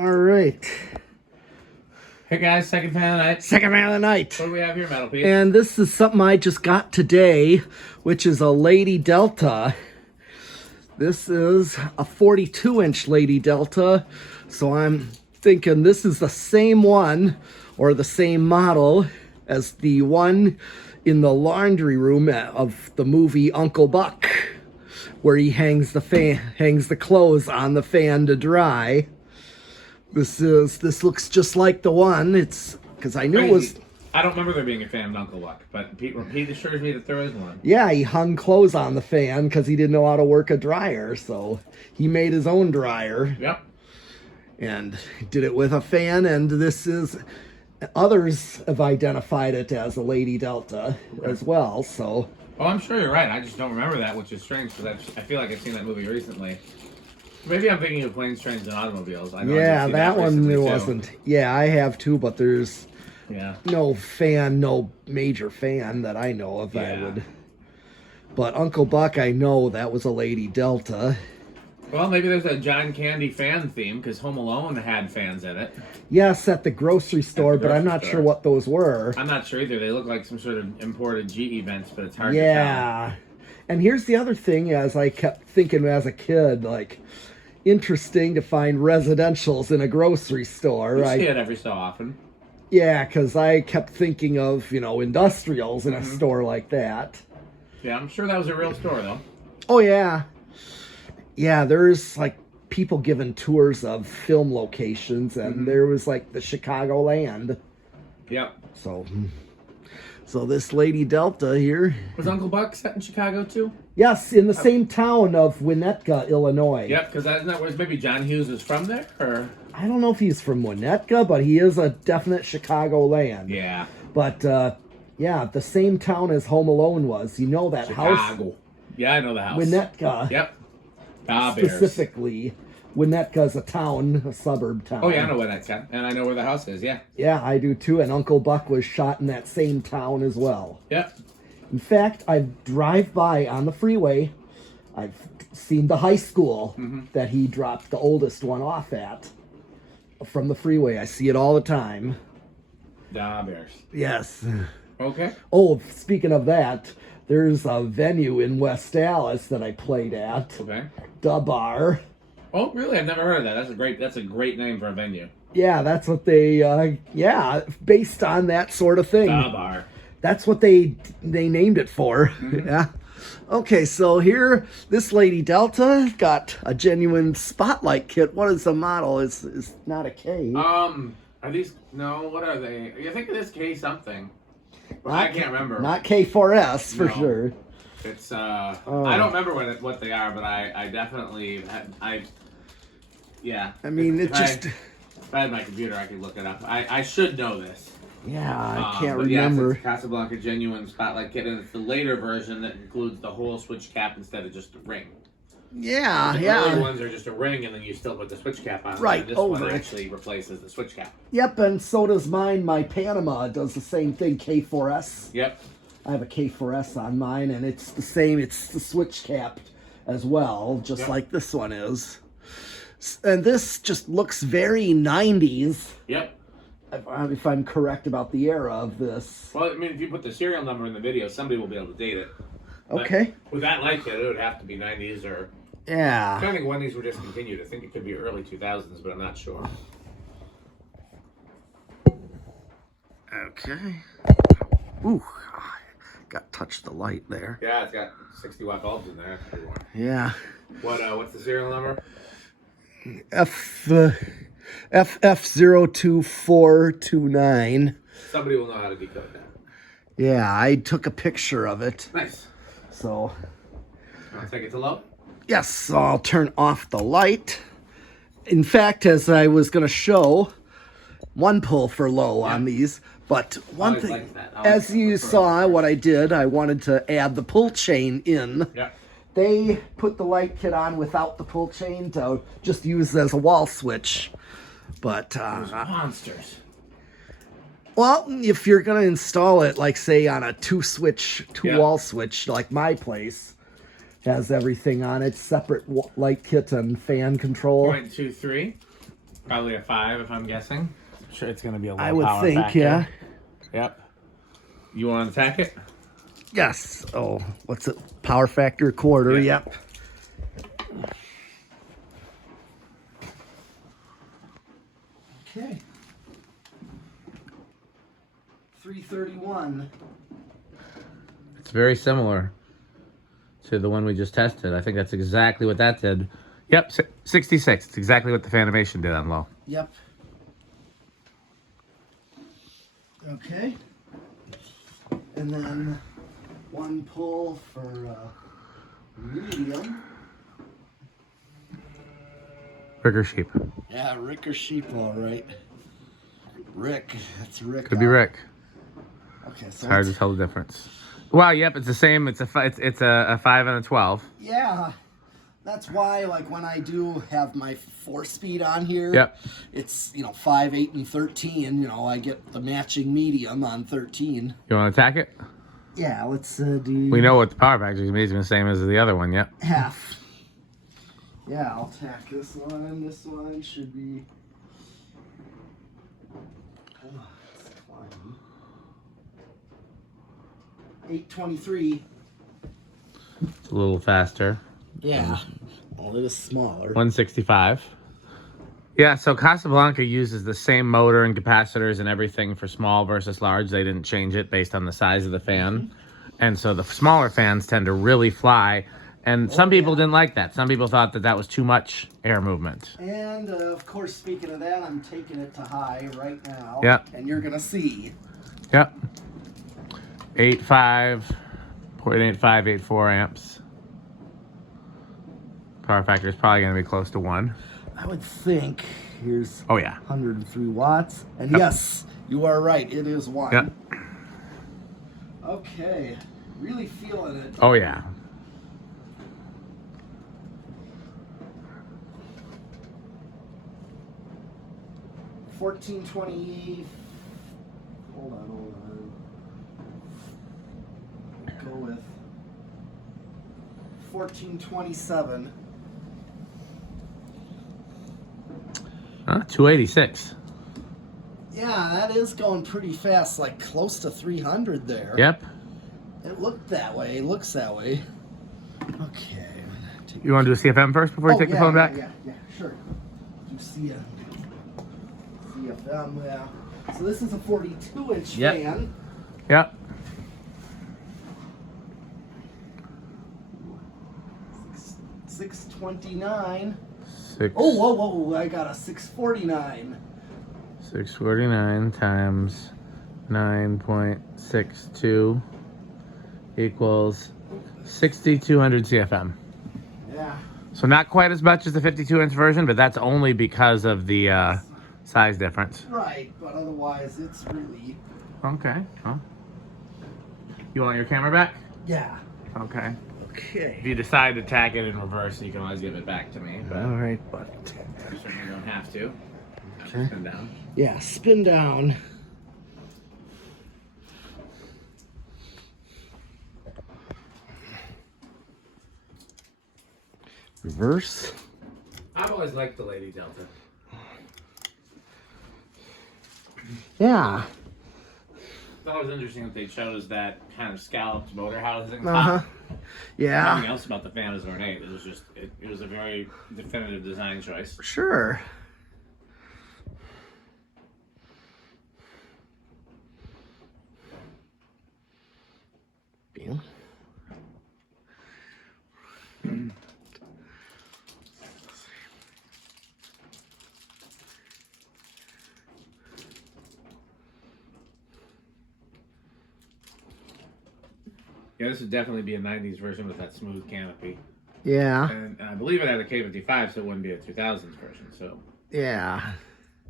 All right. Hey guys, second fan of the night. Second fan of the night. What do we have here, Metal Pete? And this is something I just got today, which is a Lady Delta. This is a 42-inch Lady Delta. So I'm thinking this is the same one or the same model as the one in the laundry room of the movie Uncle Buck, where he hangs the clothes on the fan to dry. This looks just like the one. It's because I knew it was. I don't remember there being a fan of Uncle Buck, but Pete assures me that there is one. Yeah, he hung clothes on the fan because he didn't know how to work a dryer, so he made his own dryer. Yep. And did it with a fan, and this is. Others have identified it as a Lady Delta as well, so. Oh, I'm sure you're right. I just don't remember that, which is strange because I feel like I've seen that movie recently. Maybe I'm thinking of Planes, Trains, and Automobiles. I know yeah, that one there too. wasn't. Yeah, I have too, but there's no major fan that I know of. Yeah. But Uncle Buck, I know that was a Lady Delta. Well, maybe there's a John Candy fan theme because Home Alone had fans in it. Yes, at the grocery store, but I'm not sure what those were. I'm not sure either. They look like some sort of imported GE vents, but it's hard to tell. Yeah. And here's the other thing, as I kept thinking as a kid, like, interesting to find residentials in a grocery store. You see it every so often. Yeah, because I kept thinking of, industrials in a store like that. Yeah, I'm sure that was a real store, though. Oh, yeah. Yeah, there's, like, people giving tours of film locations, and there was, like, the Chicagoland. Yep. So this Lady Delta here. Was Uncle Buck set in Chicago, too? Yes, in the same town of Winnetka, Illinois. Yep, because isn't that where maybe John Hughes is from there? Or I don't know if he's from Winnetka, but he is a definite Chicagoland. Yeah. But, yeah, the same town as Home Alone was. You know that Chicago. house? Yeah, I know the house. Winnetka. Yep. Specifically. Winnetka is a town, a suburb town. Oh, yeah, I know where that's at. And I know where the house is, yeah. Yeah, I do too. And Uncle Buck was shot in that same town as well. Yep. In fact, I drive by on the freeway. I've seen the high school that he dropped the oldest one off at from the freeway. I see it all the time. Da Bears. Yes. Okay. Oh, speaking of that, there's a venue in West Dallas that I played at. Okay. Da Bar. Oh, really? I've never heard of that. That's a great name for a venue. Yeah, that's what they, based on that sort of thing. Da Bar. That's what they named it for. Yeah. Okay, so here, this Lady Delta got a genuine spotlight kit. What is the model? It's not a K. Are these, no, what are they? You think it is K something. But I can't remember. Not K4S for sure. It's, I don't remember what they are, but I definitely, yeah. I mean, if I had my computer, I could look it up. I should know this. Yeah, I can't but remember. Yeah, it's a Casablanca genuine spotlight kit, and it's the later version that includes the whole switch cap instead of just a ring. Yeah, the yeah. early ones are just a ring, and then you still put the switch cap on. Right, and this over one it. actually replaces the switch cap. Yep, and so does mine. My Panama does the same thing, K4S. Yep. I have a K4S on mine, and it's the same. It's the switch cap as well, just like this one is. And this just looks very 90s. Yep. If I'm correct about the era of this. Well, I mean, if you put the serial number in the video, somebody will be able to date it. But okay. With that light kit, it would have to be 90s or... Yeah. I'm trying to think when these were discontinued. I think it could be early 2000s, but I'm not sure. Okay. Ooh, got touched the light there. Yeah, it's got 60-watt bulbs in there. Yeah. What's the serial number? FF02429. Somebody will know how to decode that. Yeah, I took a picture of it. Nice. So. I'll take it to low. Yes, so I'll turn off the light. In fact, as I was going to show, one pull for low on these. But one thing, as you saw what I did, I wanted to add the pull chain in. Yeah. They put the light kit on without the pull chain to just use as a wall switch. But those monsters. Well, if you're gonna install it, like say on a two wall switch, like my place has everything on it, separate light kit and fan control. 0.23. Probably a 5 if I'm guessing. I'm sure it's going to be a low I would power think, factor. yeah. Yep. You want to attack it? Yes. Oh, what's it? Power factor quarter. Yeah. Yep. Okay. 331. It's very similar to the one we just tested. I think that's exactly what that did. Yep, 66. It's exactly what the Fanimation did on low. Yep. Okay. And then one pull for medium. Ricker sheep. Yeah, Rick or sheep, all right. Rick. That's Rick. Could be Rick. Okay, so It's hard to tell the difference. Well, yep, it's the same. It's a 5 and a 12. Yeah. That's why, like, when I do have my 4-speed on here, Yep. it's, 5, 8, and 13. I get the matching medium on 13. You want to attack it? Yeah, let's do... We know what the power factor is going to be. It's the same as the other one, yep. half. Yeah, I'll tack this one. This one should be... Oh, it's climbing. 823. It's a little faster. Yeah. Well, it is smaller. 165. Yeah, so Casablanca uses the same motor and capacitors and everything for small versus large. They didn't change it based on the size of the fan. And so the smaller fans tend to really fly. And some people didn't like that. Some people thought that that was too much air movement. And, of course, speaking of that, I'm taking it to high right now. Yep. And you're going to see. Yep. 8.5, 0.85, 84 amps. Power factor is probably going to be close to 1. I would think. Here's Oh, yeah. 103 watts. And Yep. yes, you are right. It is 1. Yep. Okay. Really feeling it. Oh, yeah. $14.20. Hold on. Go with $14.27. 286. Yeah, that is going pretty fast, like close to 300 there. Yep. It looked that way. Looks that way. Okay. You want to do a CFM first before you take the phone back? Yeah, sure. Do CFM, yeah. So this is a 42-inch Yep. fan. Yep. 629. 6. Oh, whoa! I got a 649. 649 times 9.62 equals 6,200 CFM. Yeah. So not quite as much as the 52-inch version, but that's only because of the size difference. Right, but otherwise it's really. Okay. Huh? You want your camera back? Yeah. Okay. Okay. If you decide to tag it in reverse, you can always give it back to me. But All right, but. you certainly don't have to. Okay. Spin down. Yeah, spin down. Reverse. I've always liked the Lady Delta. Yeah. It's always interesting that they chose that kind of scalloped motor housing. Yeah. Nothing else about the fan is ornate. It was just, it was a very definitive design choice. Sure. Yeah. Yeah, this would definitely be a 90s version with that smooth canopy. Yeah. And I believe it had a K55, so it wouldn't be a 2000s version. So, Yeah.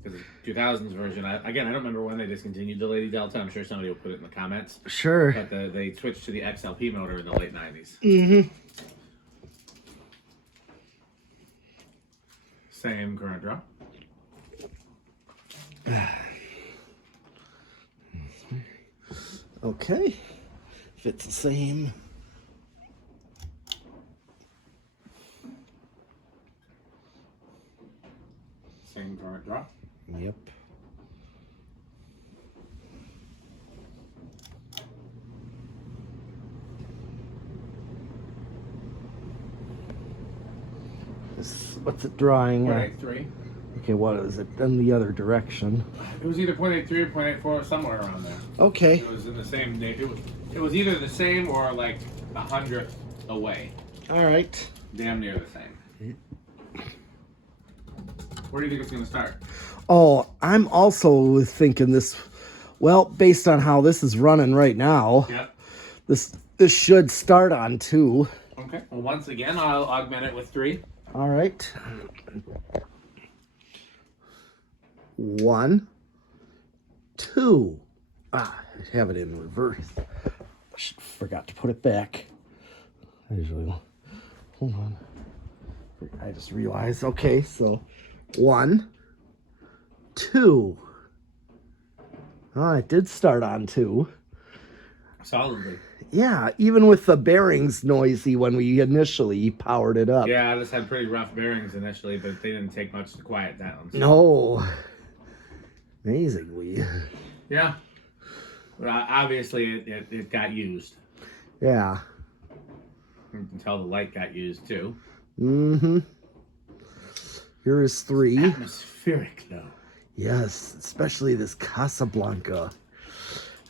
because the 2000s version, I don't remember when they discontinued the Lady Delta. I'm sure somebody will put it in the comments. Sure. But they switched to the XLP motor in the late 90s. Mm-hmm. Same current draw. Okay. If it's the same. Same current draw. draw. Yep. What's it drawing? 0.83. Okay, what is it? In the other direction. It was either 0.83 or 0.84, somewhere around there. Okay. It was in the same. It was either the same or like 100th away. All right. Damn near the same. Where do you think it's going to start? Oh, I'm also thinking this. Well, based on how this is running right now, Yep. this should start on 2. Okay. Well, once again, I'll augment it with 3. All right. 1, 2. I have it in reverse. Forgot to put it back. I usually will. Hold on. I just realized. Okay, so 1, 2. Oh, it did start on 2. Solidly. Yeah, even with the bearings noisy when we initially powered it up. Yeah, this had pretty rough bearings initially, but they didn't take much to quiet down. So. No. Amazingly. Yeah. But obviously, it got used. Yeah. You can tell the light got used too. Mm-hmm. Here is 3. Atmospheric, though. Yes, especially this Casablanca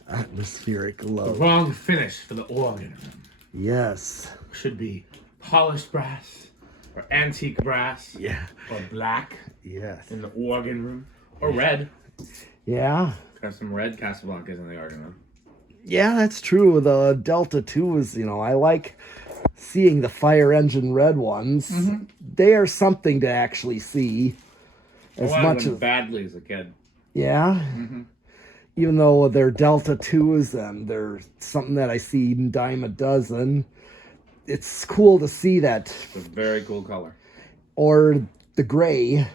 atmospheric low. The wrong finish for the organ room. Yes. Should be polished brass, or antique brass, Yeah. or black Yes. in the organ room, or red. Yeah. Got some red Casablancas in the organ room. Yeah, that's true. The Delta 2 is, I like seeing the fire engine red ones. Mm-hmm. They are something to actually see. As I much wanted them as badly as a kid. yeah. Mm-hmm. Even though they're Delta 2s and they're something that I see dime a dozen, it's cool to see that. It's a very cool color. Or the gray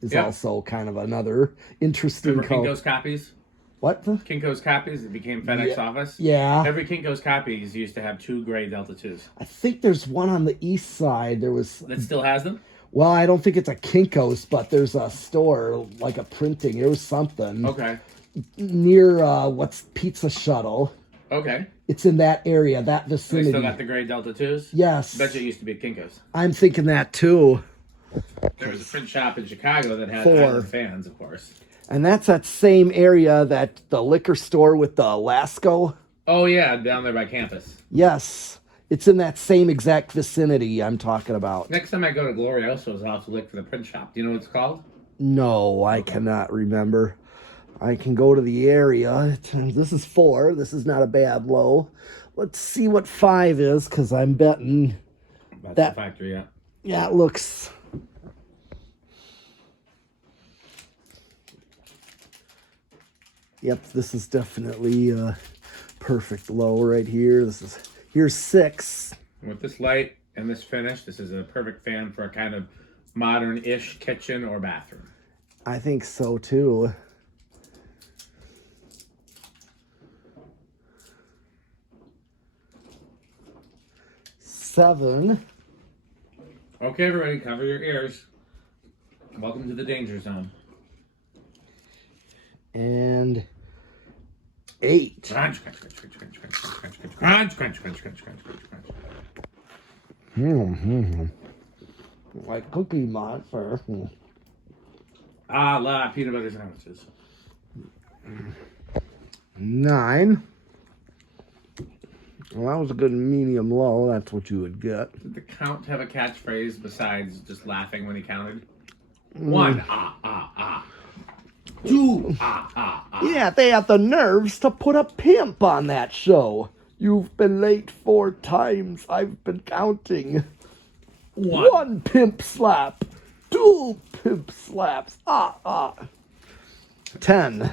is Yeah. also kind of another interesting Remember color. Kinko's copies? What? Kinko's copies? It became FedEx office? Yeah. Every Kinko's copies used to have 2 gray Delta 2s. I think there's one on the east side. There was. That still has them? Well, I don't think it's a Kinko's, but there's a store, like a printing. It was something. Okay. Near, what's Pizza Shuttle. Okay. It's in that area, that They vicinity. still got the gray Delta 2s? Yes. Bet you it used to be at Kinko's. I'm thinking that too. There was a print shop in Chicago that had 4. Island fans, of course. And that's that same area that the liquor store with the Lasco. Oh, yeah, down there by campus. Yes. It's in that same exact vicinity I'm talking about. Next time I go to Glorioso's, I'll have to look for the print shop. Do you know what it's called? No, I cannot remember. I can go to the area. This is 4. This is not a bad low. Let's see what 5 is, because I'm betting That's that. the factory, yeah. Yeah, it looks. Yep, this is definitely a perfect low right here. Here's 6. With this light and this finish, this is a perfect fan for a kind of modern-ish kitchen or bathroom. I think so too. Seven. Okay, everybody, cover your ears. Welcome to the danger zone. And 8. Crunch, crunch, crunch, crunch, crunch, crunch, crunch, crunch, crunch, crunch, crunch, crunch, crunch, crunch, crunch. Like Cookie Monster. Ah, la peanut butter sandwiches. 9. Well, that was a good medium low. That's what you would get. Did the Count have a catchphrase besides just laughing when he counted? 1, ah, ah, ah. 2, ah, ah, ah. Yeah, they had the nerves to put a pimp on that show. You've been late 4 times. I've been counting. 1 pimp slap. 2 pimp slaps. 10.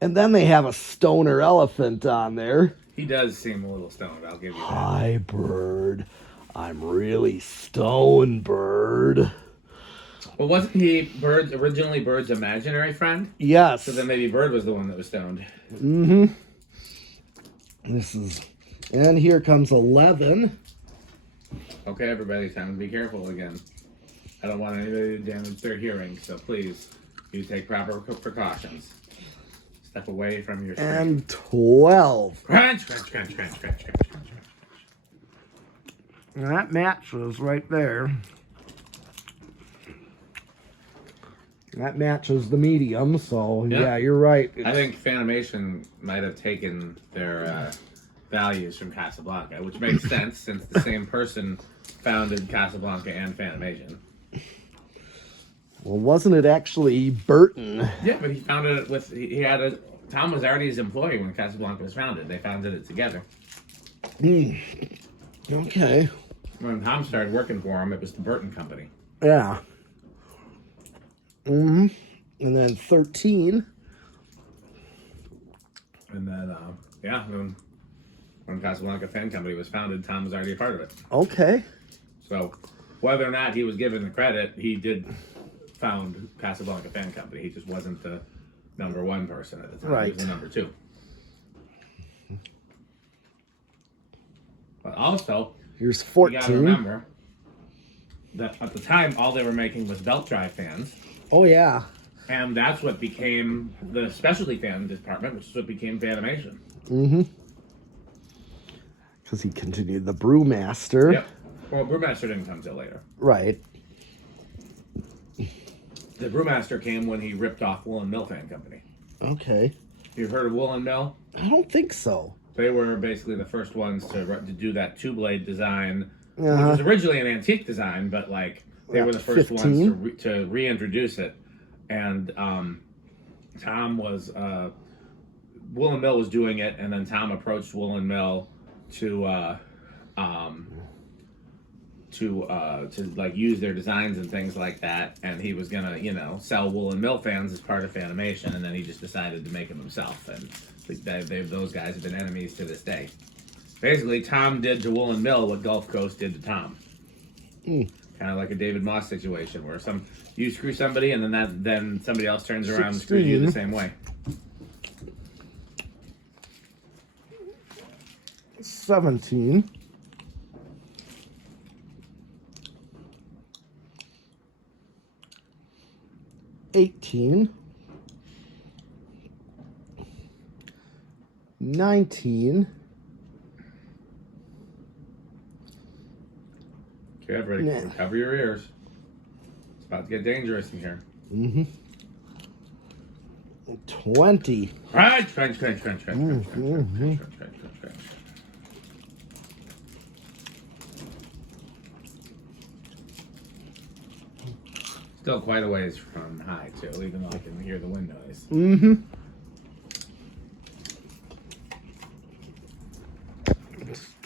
And then they have a stoner elephant on there. He does seem a little stoned, I'll give you that. Hi, bird. I'm really stoned, bird. Well, wasn't he originally Bird's imaginary friend? Yes. So then maybe Bird was the one that was stoned. Mm-hmm. And here comes 11. Okay, everybody, time to be careful again. I don't want anybody to damage their hearing, so please You take proper precautions. Step away from your screen. And 12. Crunch, crunch, crunch, crunch, crunch, crunch, crunch. And that matches right there. That matches the medium, so yeah, you're right. I think Fanimation might have taken their values from Casablanca, which makes sense since the same person founded Casablanca and Fanimation. Well, wasn't it actually Burton? Yeah, but he founded it with, Tom was already his employee when Casablanca was founded. They founded it together. Okay. When Tom started working for him, it was the Burton Company. Yeah. And then 13. And then, when Casablanca Fan Company was founded, Tom was already a part of it. Okay. So, whether or not he was given the credit, he did found Casablanca Fan Company. He just wasn't the number one person at the time. Right. He was the number two. But also, Here's you 14. gotta remember that at the time, all they were making was belt drive fans. Oh, yeah. And that's what became the specialty fan department, which is what became Fanimation. Because he continued the Brewmaster. Yep. Well, Brewmaster didn't come till later. Right. The Brewmaster came when he ripped off Woolen Mill Fan Company. Okay. You've heard of Woolen Mill? I don't think so. They were basically the first ones to do that two-blade design, which Uh-huh. was originally an antique design, but like they were the first 15. ones to reintroduce it. And Tom was Woolen Mill was doing it, and then Tom approached Woolen Mill to like use their designs and things like that, and he was gonna sell Woolen Mill fans as part of Fanimation, and then he just decided to make them himself, and those guys have been enemies to this day. Basically, Tom did to Woolen Mill what Gulf Coast did to Tom. Kind of like a David Moss situation where you screw somebody, and then somebody else turns around and screws you the same way. 17. 18. 19. Okay, everybody, Yeah. cover your ears. It's about to get dangerous in here. 20. Crunch, crunch, crunch, crunch, crunch, crunch, crunch, crunch, crunch, crunch, crunch, crunch. Still quite a ways from high, too, even though I can hear the wind noise.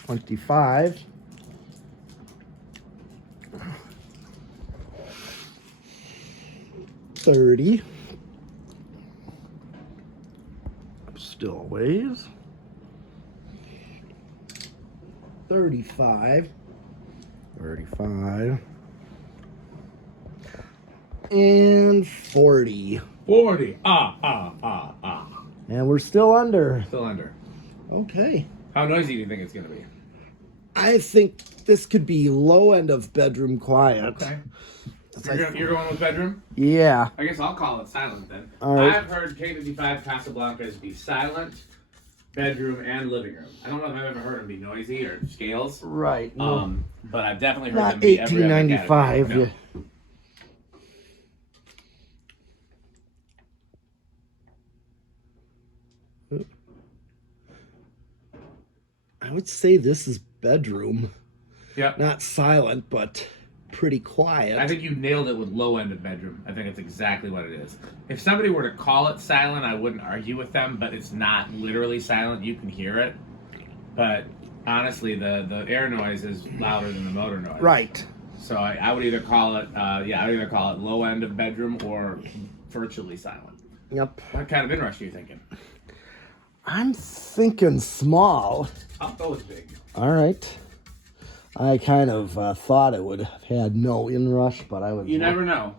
25. 30. Still a ways. 35. 35. And 40. 40. And we're still under. Still under. Okay. How noisy do you think it's going to be? I think this could be low end of bedroom quiet. Okay. You're going with bedroom? Yeah. I guess I'll call it silent then. All right. I've heard K55 Casablancas be silent, bedroom, and living room. I don't know if I've ever heard them be noisy or scales. Right. No. But I've definitely heard Not them be every other 1895. category. Yeah. I would say this is bedroom. Yep. Not silent, but pretty quiet. I think you nailed it with low end of bedroom. I think it's exactly what it is. If somebody were to call it silent, I wouldn't argue with them, but it's not literally silent. You can hear it. But honestly, the air noise is louder than the motor noise. Right. So I would either call it, I would either call it low end of bedroom or virtually silent. Yep. What kind of inrush are you thinking? I'm thinking small. I'll go with big. All right. I kind of thought it would have had no inrush, but I was. You never know.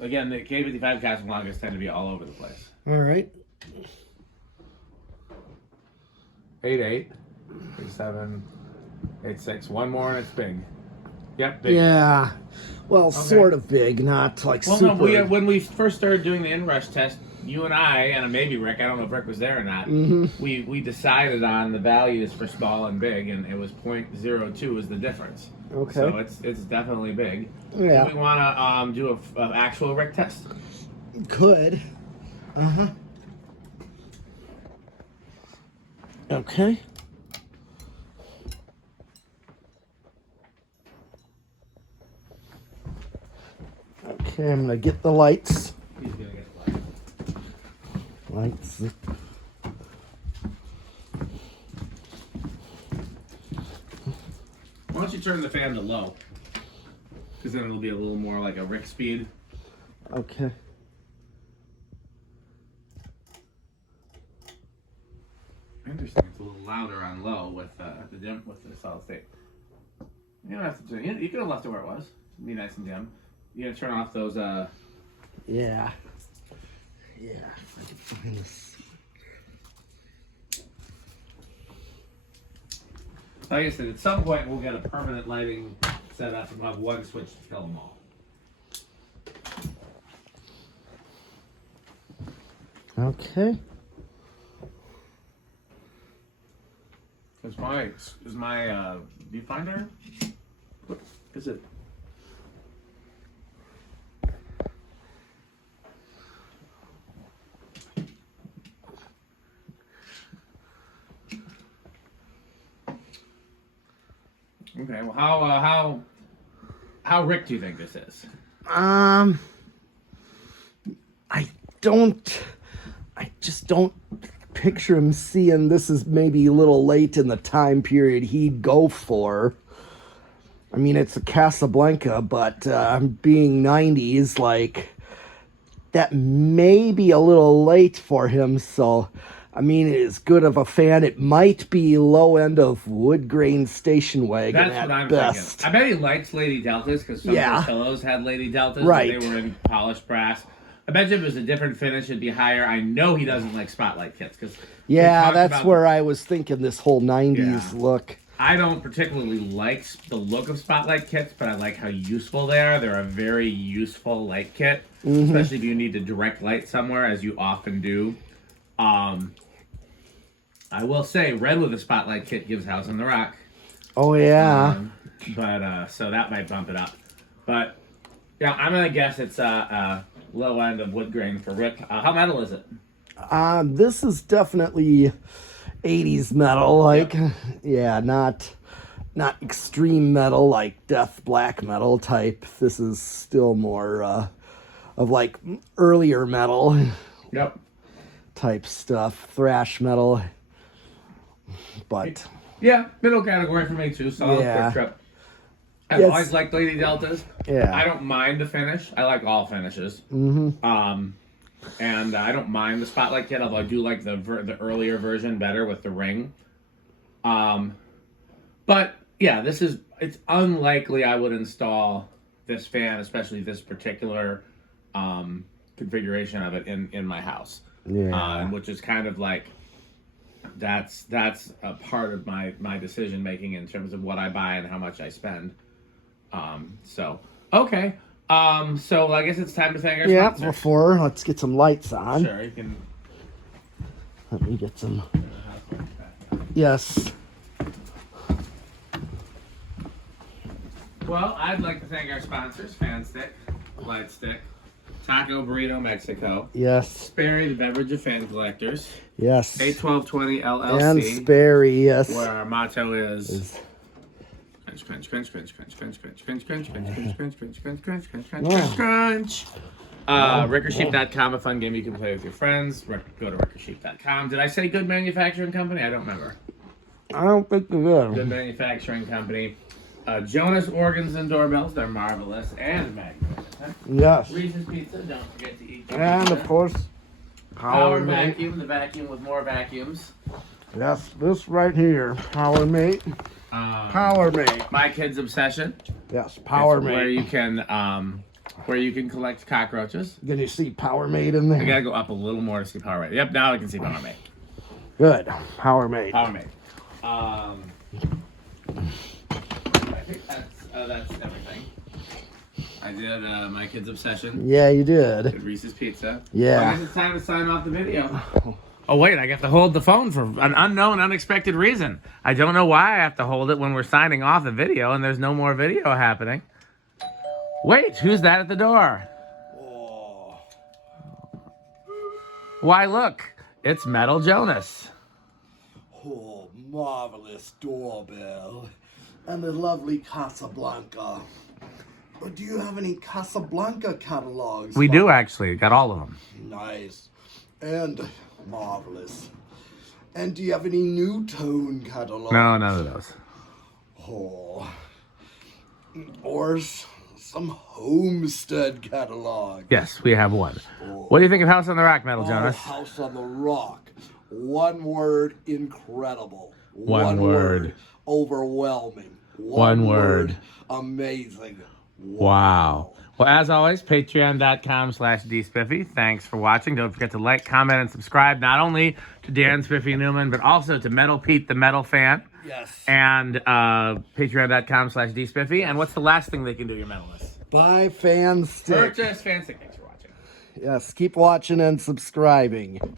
Again, the K55 Casablancas tend to be all over the place. All right. 8-8, 8-7, 8-6. One more and it's big. Yep. Big. Yeah. Well, sort of big, not like Well, super. no, when we first started doing the inrush test, you and I, and maybe Rick, I don't know if Rick was there or not, we decided on the values for small and big, and it was 0.02 is the difference. Okay. So it's definitely big. Yeah. Do we want to do an actual Rick test? Could. Okay. Okay, I'm gonna get the lights. He's gonna get the Lights. Why don't you turn the fan to low? Because then it'll be a little more like a Rick speed. Okay. Interesting. It's a little louder on low with the solid state. You don't have to do. You could have left it where it was. It'd be nice and dim. You gotta turn off those. Yeah. Yeah. If I can find this. Like I said, at some point we'll get a permanent lighting set up and we'll have one switch to kill them all. Okay. Is my viewfinder? What is it? Okay. Well, how Rick do you think this is? I just don't picture him seeing this is maybe a little late in the time period he'd go for. I mean, it's a Casablanca, but being 90s, like, that may be a little late for him, so, I mean, as good of a fan, it might be low end of wood grain station wagon. That's what I'm best. thinking. I bet he likes Lady Deltas because some of his pillows had Lady Deltas. Right. And they were in polished brass. I bet you if it was a different finish, it'd be higher. I know he doesn't like spotlight kits because that's where I was thinking this whole 90s look. I don't particularly like the look of spotlight kits, but I like how useful they are. They're a very useful light kit, especially if you need to direct light somewhere, as you often do. I will say, red with a spotlight kit gives House on the Rock. Oh, yeah. So that might bump it up. But, yeah, I'm going to guess it's low end of wood grain for Rick. How metal is it? This is definitely 80s metal, like, not extreme metal like death black metal type. This is still more of like earlier metal type stuff, thrash metal. But yeah, middle category for me too. Solid quick trip. I've always liked Lady Deltas. Yeah, I don't mind the finish. I like all finishes. And I don't mind the spotlight kit, although I do like the earlier version better with the ring. But yeah, it's unlikely I would install this fan, especially this particular configuration of it in my house. Yeah, which is kind of like that's a part of my decision making in terms of what I buy and how much I spend. So okay. So I guess it's time to thank our sponsors. Before, let's get some lights on. Sure, you can. Let me get some. Yes. Well, I'd like to thank our sponsors: Fan Stick, Light Stick, Taco Burrito Mexico. Yes. Sperry, the beverage of fan collectors. Yes. 81220 LLC. And Sperry, yes. Where our motto is. Crunch, crunch, crunch, crunch, crunch, crunch, crunch, crunch, crunch, crunch, crunch, crunch, crunch, crunch, crunch, crunch, crunch. Rickersheep.com, a fun game you can play with your friends. Go to rickersheep.com. Did I say good manufacturing company? I don't remember. I don't think you did. Good manufacturing company. Jonas Organs and Doorbells, they're marvelous and magnificent. Yes. Reese's Pizza, don't forget to eat. And of course, Power Vacuum, the vacuum with more vacuums. Yes, this right here, Power Mate. Power Mate. My Kid's Obsession. Yes, Power Mate. Where you can collect cockroaches. Can you see Power Mate in there? I gotta go up a little more to see Power Mate. Yep, now I can see Power Mate. Good, Power Mate. Power Mate. I think that's that's everything. I did my kid's obsession. Yeah, you did. Did Reese's Pizza. Yeah. I guess it's time to sign off the video. Oh wait, I have to hold the phone for an unknown, unexpected reason. I don't know why I have to hold it when we're signing off the video and there's no more video happening. Wait, who's that at the door? Oh. Why, look, it's Metal Jonas. Oh, marvelous doorbell. And a lovely Casablanca. Do you have any Casablanca catalogs? We do actually, got all of them. Nice. And marvelous. And do you have any New Tone catalogs? No, none of those. Oh. Or some Homestead catalog. Yes, we have one. What do you think of House on the Rock, Metal Jonas? House on the Rock. One word, incredible. One word. Overwhelming. One word. Amazing. Wow. Well, as always, patreon.com/dspiffy. Thanks for watching. Don't forget to like, comment, and subscribe, not only to Dan Spiffy Neuman, but also to Metal Pete, the Metal Fan. Yes. And patreon.com/dspiffy. And what's the last thing they can do, your medalists? Buy fan stick. Purchase fan stick. Thanks for watching. Yes, keep watching and subscribing.